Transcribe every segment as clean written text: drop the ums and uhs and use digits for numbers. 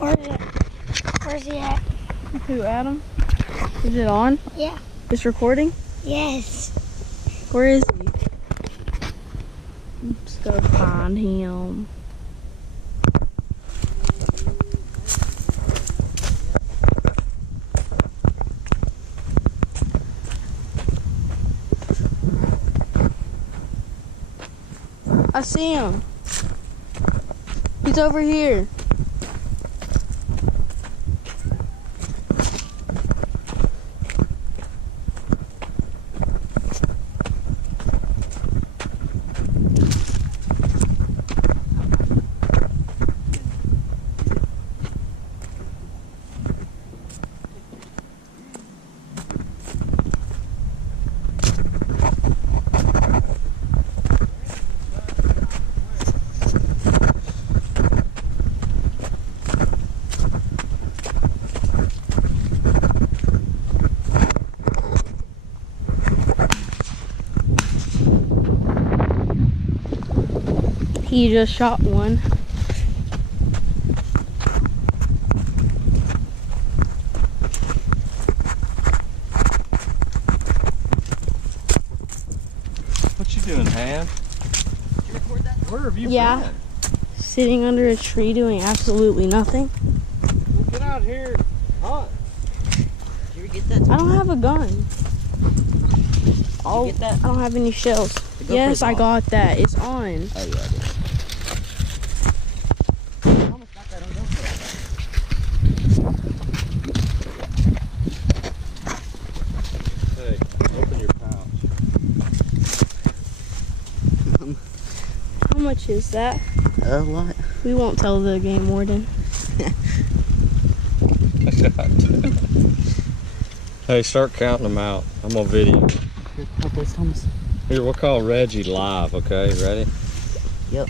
Where's it? Where's he at? Who, Adam? Is it on? Yeah. It's recording? Yes. Where is he? Let's go find him. I see him. He's over here. He just shot one. What you doing, Han? Did you record that? Where have you been? Sitting under a tree doing absolutely nothing. Well, get out here. Hunt. Did you ever get that? I don't have a gun. Did you get that? I don't have any shells. The Yes, GoPro's I on. got that. It's on. Oh yeah, I did. Almost got that on GoPro. Hey, open your pouch. How much is that? A lot. We won't tell the game warden. Hey, start counting them out. I'm on video. Here, help us, Thomas. Here, we'll call Reggie live, okay? Ready? Yep.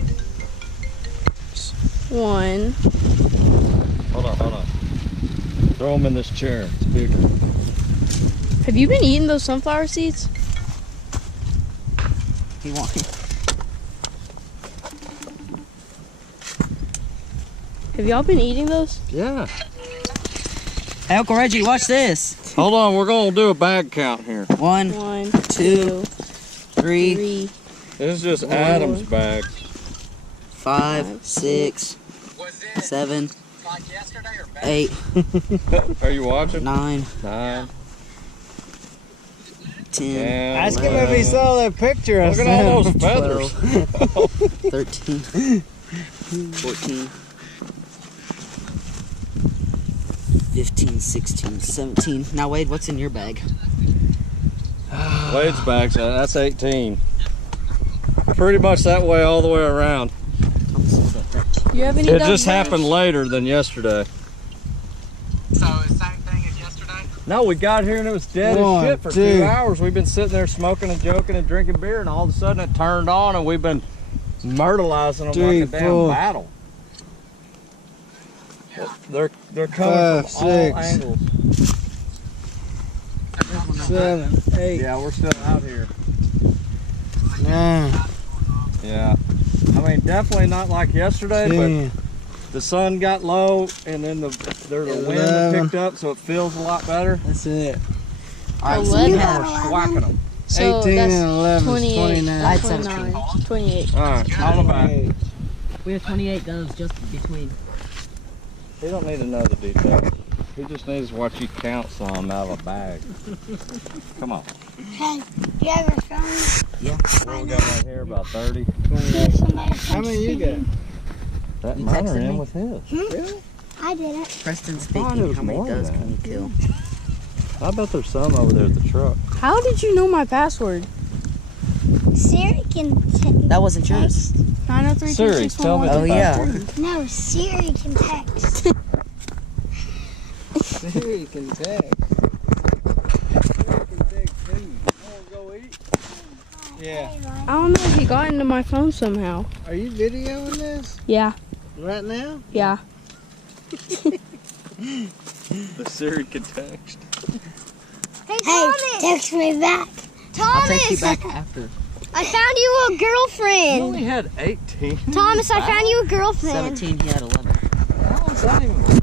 1. Hold on. Throw them in this chair. It's bigger. Have you been eating those sunflower seeds? He wants. Have y'all been eating those? Yeah. Hey, Uncle Reggie, watch this. Hold on, we're going to do a bag count here. 1, 1, 2, 3, 3. This is just Adam's bag. 5, 6, 7, 8, Are you watching? 9, 9. 10, Ask him if he saw that picture. Look at all those feathers. 13, 14, 15, 16, 17. Now, Wade, what's in your bag? Wade's bag's that's 18. Pretty much that way all the way around. You have any It done just birds? happened later than yesterday. So the same thing as yesterday? No, we got here and it was dead as 1, shit for 2. 2 hours. We've been sitting there smoking and joking and drinking beer, and all of a sudden it turned on, and we've been myrtleizing them 3, like a damn 4. battle. They're coming 5, from all 6. angles. 7, 8, Yeah, we're still out here. 9, Yeah, I mean definitely not like yesterday, 10, but the sun got low, and then there's a wind that 11. picked up, so it feels a lot better. That's it. Alright, so 11. you We're have. swacking them. So 18 that's and 11 is 28, 29. I'd say 29, 28. All right, all about. We have 28 guns just between. He don't need to know the details. He just needs to watch you count some out of a bag. Come on. Hey, do you have a phone? Yeah. What we got right here? About 30. Give somebody How many you got? That You mine are texted in me? with his. I didn't. Preston thought it speaking. was How many more than does that. can you kill? I bet there's some over there at the truck. How did you know my password? Siri can That wasn't yours. 903 Siri, tell me the Oh, yeah. password. No, Siri can text. Siri can text. Siri can text too. You wanna go eat? Yeah. I don't know if he got into my phone somehow. Are you videoing this Yeah, right now? yeah. The Siri can text. Hey, text me back. I'll text you Thomas, back after. I found you a You girlfriend. only had 18. Thomas, I found you a girlfriend. 17, he had 11. How is It's not even